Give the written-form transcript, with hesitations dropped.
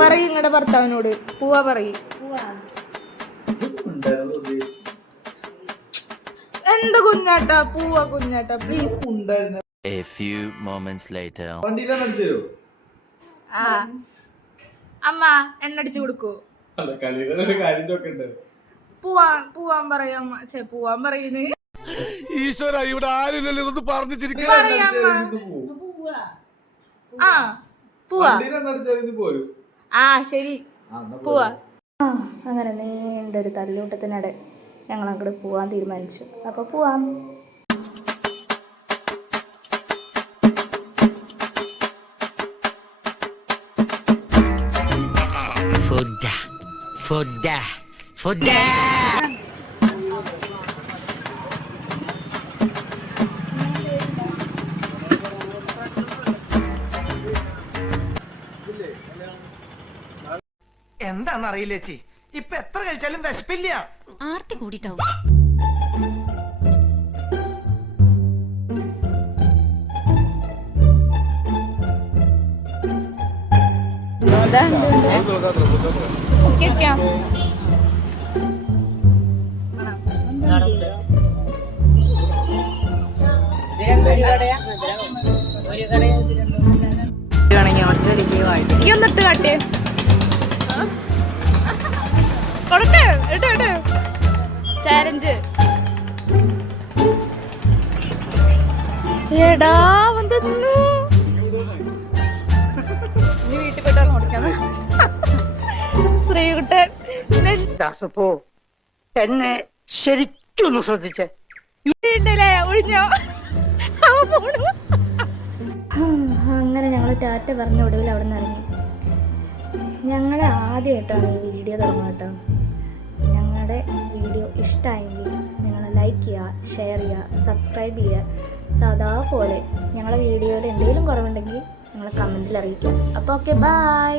പറയും നിങ്ങളുടെ ഭർത്താവിനോട് പോവാ പറയും. എന്താ കുഞ്ഞാട്ടാ പോവാ കുഞ്ഞാട്ടാ please. A few moments later. അമ്മ എണ്ണടിച്ചു കൊടുക്കൂ. പോവാൻ പറയാം. പോവാൻ പറയുന്നേ. ഈശ്വര ഇവിടെ ആരില്ലല്ലോ ഇതൊന്ന് പറഞ്ഞിരിക്കും. ശരി പോവാ. അങ്ങനെ നീണ്ടൊരു തല്ലൂട്ടത്തിനിടെ ഞങ്ങൾ അങ്ങോട്ട് പോവാൻ തീരുമാനിച്ചു. അപ്പൊ പോവാം. എന്താന്നറിയില്ല ചേച്ചി, ഇപ്പൊ എത്ര കഴിച്ചാലും വിശപ്പില്ല. ആർത്തി കൂടിട്ടാവും. ഒന്നിട്ട് കാട്ടേ കൊടുക്കേ ഇട്ട് ചാലഞ്ച്. എടാ വന്നു നീ വീട്ടിൽ പോയിട്ടാണ് കൊടുക്കുന്നത്. ശ്രീകുട്ടൻ എന്നെ ശരിക്കൊന്ന് ശ്രദ്ധിച്ചേ. ഒഴിഞ്ഞോ. അങ്ങനെ ഞങ്ങൾ ടാറ്റ പറഞ്ഞ ഒടുവിൽ അവിടെ നിന്ന് ഇറങ്ങി. ഞങ്ങളെ ആദ്യമായിട്ടാണ് ഈ വീഡിയോ തുടങ്ങുന്നത് കേട്ടോ. ഞങ്ങളുടെ വീഡിയോ ഇഷ്ടമായെങ്കിൽ നിങ്ങൾ ലൈക്ക് ചെയ്യുക, ഷെയർ ചെയ്യുക, സബ്സ്ക്രൈബ് ചെയ്യുക. സാധാ പോലെ ഞങ്ങളുടെ വീഡിയോയിൽ എന്തെങ്കിലും കുറവുണ്ടെങ്കിൽ നിങ്ങൾ കമൻറ്റിൽ അറിയിക്കുക. അപ്പോൾ ഓക്കെ, ബൈ.